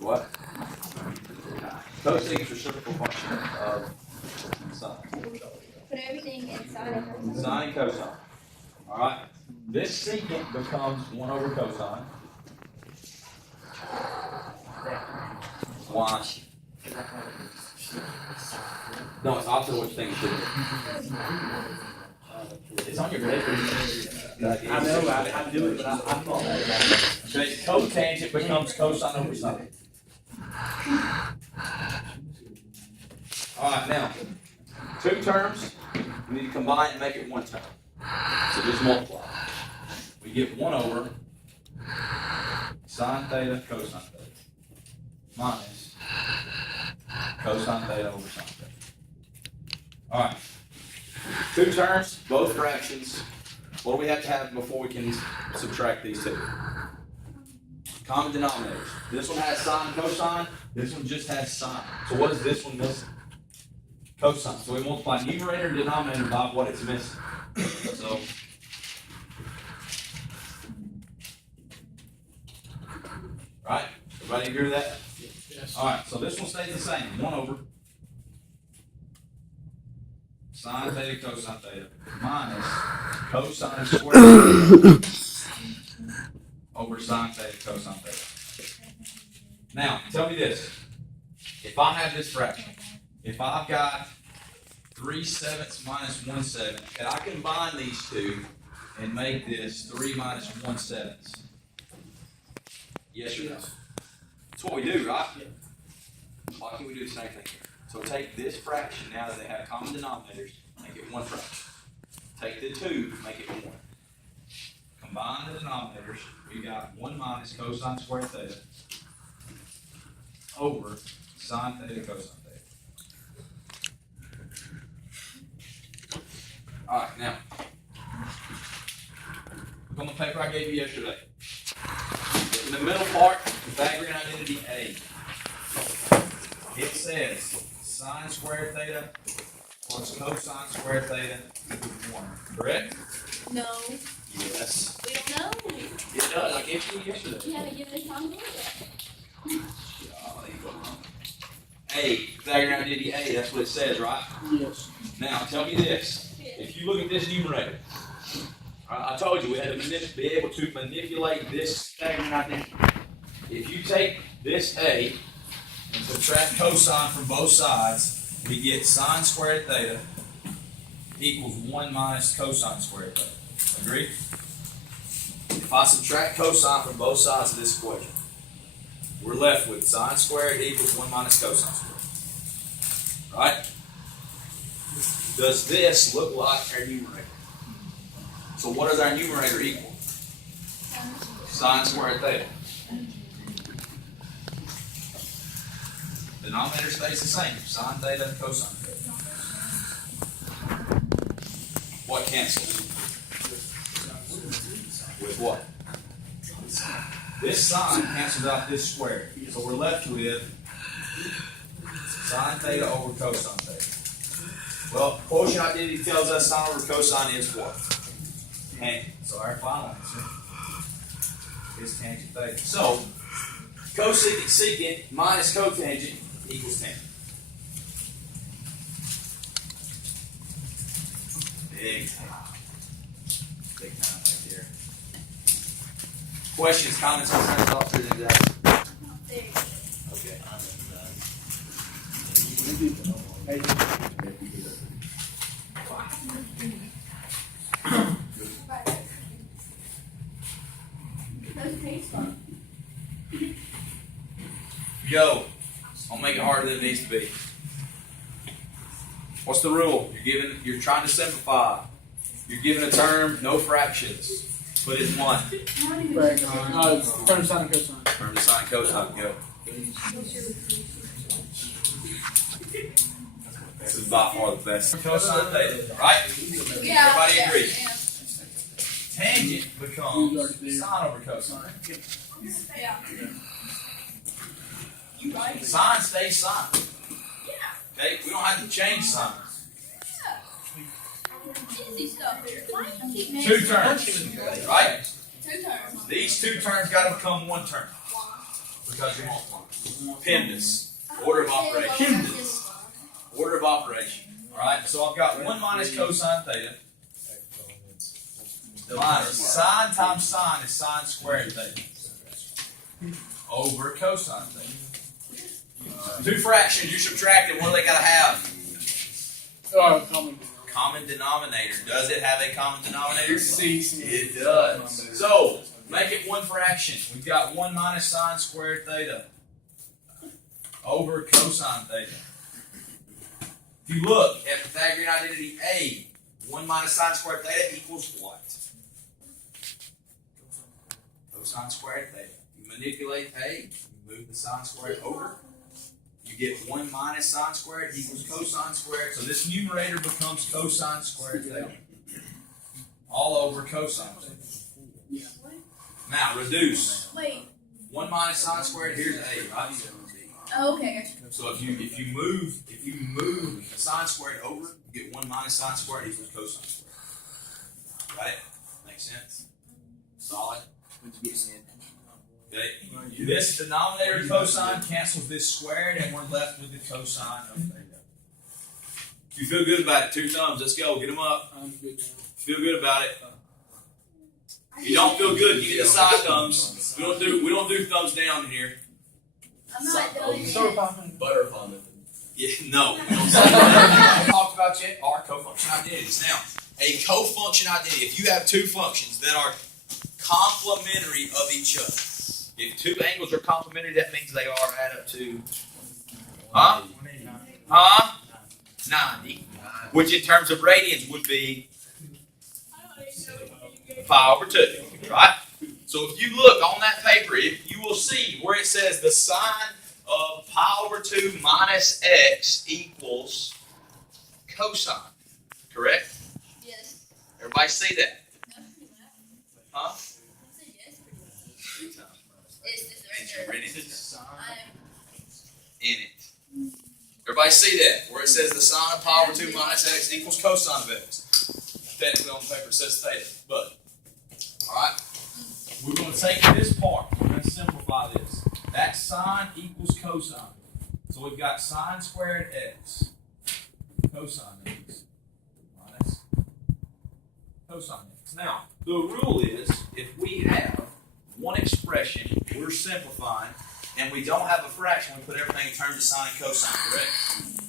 What? Cosine is reciprocal function of sine. Put everything inside of her. Sine and cosine. Alright. This secant becomes 1 over cosine. Why? No, it's opposite of what you think it should be. It's on your paper. I know, I do it, but I thought that. So cotangent becomes cosine over sine. Alright, now, 2 terms, we need to combine and make it 1 term. So just multiply. We get 1 over sine theta cosine theta minus cosine theta over sine theta. Alright. 2 terms, both fractions. What do we have to have before we can subtract these 2? Common denominators. This one has sine and cosine. This one just has sine. So what is this one missing? Cosine. So we multiply numerator and denominator by what it's missing. So right? Everybody agree with that? Yes. Alright, so this one stays the same. 1 over sine theta cosine theta minus cosine squared over sine theta cosine theta. Now, tell me this. If I have this fraction, if I've got 3/7 minus 1/7, can I combine these two and make this 3 minus 1/7? Yes or no? That's what we do, right? Why can't we do the same thing here? So take this fraction, now that they have common denominators, make it 1 fraction. Take the 2, make it 1. Combine the denominators, we got 1 minus cosine squared theta over sine theta cosine theta. Alright, now, look on the paper I gave you yesterday. In the middle part, Pythagorean identity A. It says sine squared theta plus cosine squared theta equals 1. Correct? No, Yes. we don't know. It does. I gave it to you yesterday. You haven't given us time to look at it. A, Pythagorean identity A, that's what it says, right? Yes. Now, tell me this. If you look at this numerator, I told you we had to be able to manipulate this Pythagorean identity. If you take this A and subtract cosine from both sides, we get sine squared theta equals 1 minus cosine squared theta. Agree? If I subtract cosine from both sides of this equation, we're left with sine squared equals 1 minus cosine squared. Right? Does this look like our numerator? So what does our numerator equal? Sine squared theta. Denominator stays the same. Sine theta, cosine theta. What cancels? With what? This sine cancels out this square. So we're left with sine theta over cosine theta. Well, quotient identity tells us sine over cosine is what? Tangent. So our final answer is tangent theta. So cosecant secant minus cotangent equals tangent. Big time. Big time right there. Questions, comments, concerns, officers, and There you go. okay. Those taste fun. Go. Don't make it harder than it needs to be. What's the rule? You're trying to simplify. You're given a term, no fractions. Put it in one. Term, sine, and cosine. Term to sine, cosine. Go. This is by far the best. Cosine theta, right? Yeah. Everybody yeah, agrees. yeah. Tangent becomes sine over cosine. Yeah. Sine stays sine. Yeah. Okay? We don't have to change signs. Easy stuff here. Why do you keep 2 terms, right? Two terms. These two terms got to become one term because you're multiplying. PEMDAS, order of operation. Order of operation. All right. So I've got 1 minus cosine theta minus sine times sine is sine squared theta over cosine theta. Two fractions. You subtract them. What do they got to have? Common denominator. Does it have a common denominator? It does. So, make it one fraction. We've got 1 minus sine squared theta over cosine theta. If you look at Pythagorean identity A, 1 minus sine squared theta equals what? Cosine squared theta. You manipulate A, you move the sine squared over. You get 1 minus sine squared equals cosine squared. So this numerator becomes cosine squared theta. All over cosine theta. Now reduce. Wait. 1 minus sine squared, here's A, right? Oh, okay, gotcha. So if you move the sine squared over, you get 1 minus sine squared equals cosine squared. Right? Makes sense? Solid? Okay. This denominator cosine cancels this squared, and we're left with the cosine of theta. If you feel good about it, 2 thumbs. Let's go. Get them up. Feel good about it. If you don't feel good, give me the side thumbs. We don't do thumbs down in here. I'm not doing it. Butter fondant. Yeah, no. We don't say that. Talked about yet are cofunction identities. Now, a cofunction identity. If you have 2 functions that are complementary of each other. If 2 angles are complementary, that means they all add up to 90. Which in terms of radians would be pi over 2. Right? So if you look on that paper, you will see where it says the sine of pi over 2 minus x equals cosine. Correct? Yes. Everybody see that? Huh? Ready to in it. Everybody see that? Where it says the sine of pi over 2 minus x equals cosine of x. Technically on the paper it says theta. But, alright. We're going to take this part. We're going to simplify this. That sine equals cosine. So we've got sine squared x. Cosine x. Minus cosine x. Now, the rule is if we have one expression, we're simplifying, and we don't have a fraction, we put everything in terms of sine and cosine, correct?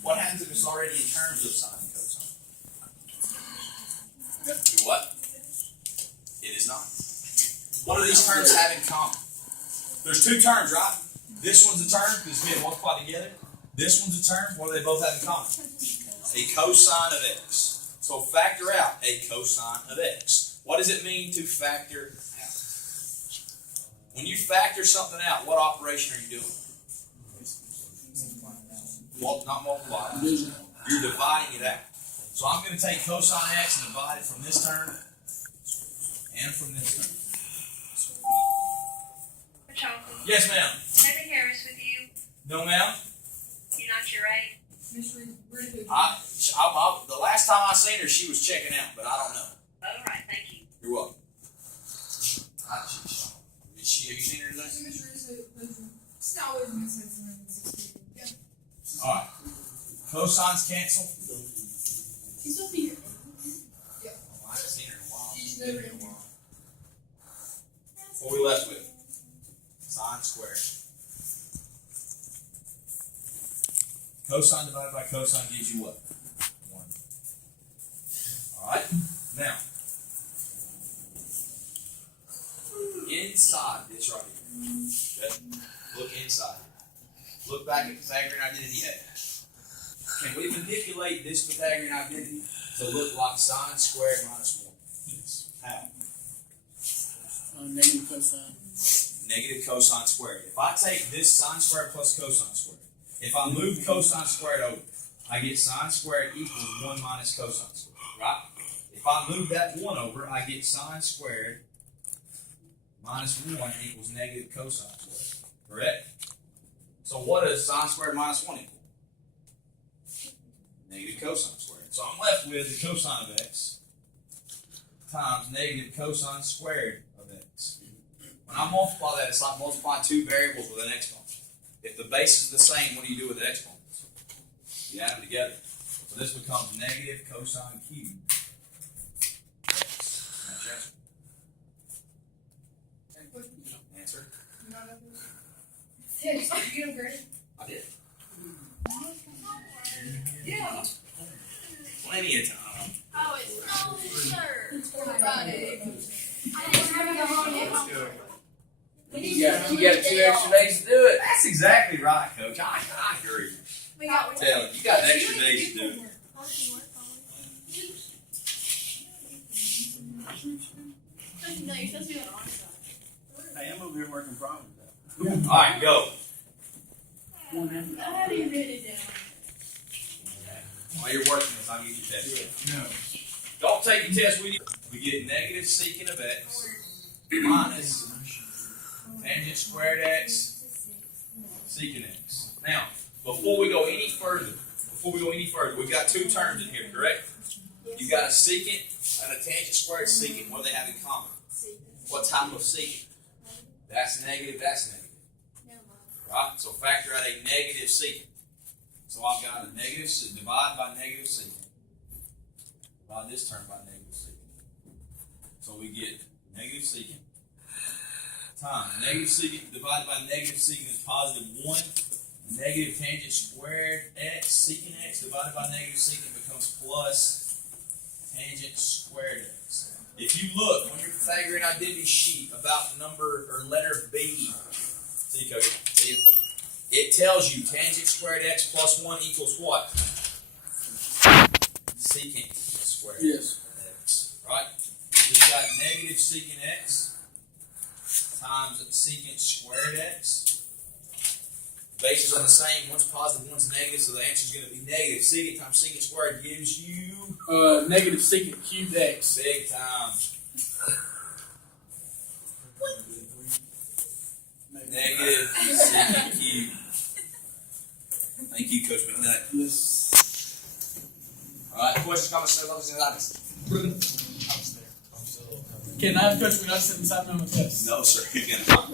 What happens if it's already in terms of sine and cosine? Do what? It is not. What do these terms have in common? There's 2 terms, right? This one's a term, because we had multiplied together. This one's a term, what do they both have in common? A cosine of x. So factor out a cosine of x. What does it mean to factor out? When you factor something out, what operation are you doing? Not multiplying. You're dividing it out. So I'm going to take cosine x and divide it from this term and from this term. Yes, ma'am. Debbie Harris with you. No, ma'am. You're not your right. The last time I seen her, she was checking out, but I don't know. All right, thank you. You're welcome. Have you seen her today? All right. Cosines cancel. She's still here. I haven't seen her in a while. What are we left with? Sine squared. Cosine divided by cosine gives you what? 1. Alright? Now, inside this right here. Okay? Look inside. Look back at Pythagorean identity A. Can we manipulate this Pythagorean identity to look like sine squared minus 1? Yes. How? Negative cosine. Negative cosine squared. If I take this sine squared plus cosine squared, if I move cosine squared over, I get sine squared equals 1 minus cosine squared, right? If I move that 1 over, I get sine squared minus 1 equals negative cosine squared, correct? So what does sine squared minus 1 equal? Negative cosine squared. So I'm left with the cosine of x times negative cosine squared of x. When I multiply that, it's like multiplying two variables with an exponent. If the base is the same, what do you do with the exponents? You add them together. So this becomes negative cosine cubed. Answer. Yes, you get a grade. I did. Yeah. Plenty of time. Oh, it's no, sir. It's Friday. I didn't have to go home yet. You got 2 extra days to do it. That's exactly right, Coach. I agree. We got Tell you, you got extra days to do it. No, you're supposed to be on our side. Hey, I'm over here working problems. All right, go. How do you write it down? While you're working this, I'll give you a test. No. Don't take the test with you. We get negative secant of x minus tangent squared x secant x. Now, before we go any further, we've got two terms in here, correct? You've got a secant and a tangent squared secant. What do they have in common? What type of secant? That's negative, that's negative. Right? So factor out a negative secant. So I've got a negative, divide by negative secant. Divide this term by negative secant. So we get negative secant times negative secant divided by negative secant is positive 1. Negative tangent squared x secant x divided by negative secant becomes plus tangent squared x. If you look on your Pythagorean identity sheet about number or letter B, see, Coach, it tells you tangent squared x plus 1 equals what? Secant squared x, right? So you've got negative secant x times secant squared x. Bases are the same. One's positive, one's negative, so the answer is going to be negative. Secant times secant squared gives you Negative secant cubed x. big time. Negative secant cubed. Thank you, Coach McNutt. All right, questions, comments, Can I have Coach McNutt sit beside me on the test? No, sir. You cannot.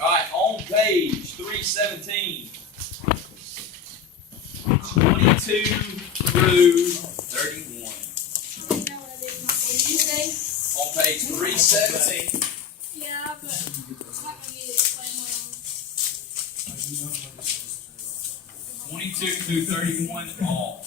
All right, on page 317, 22 through 31. What did you say? On page 317. Yeah, but I'm not gonna get it explained wrong. 22 through 31 all.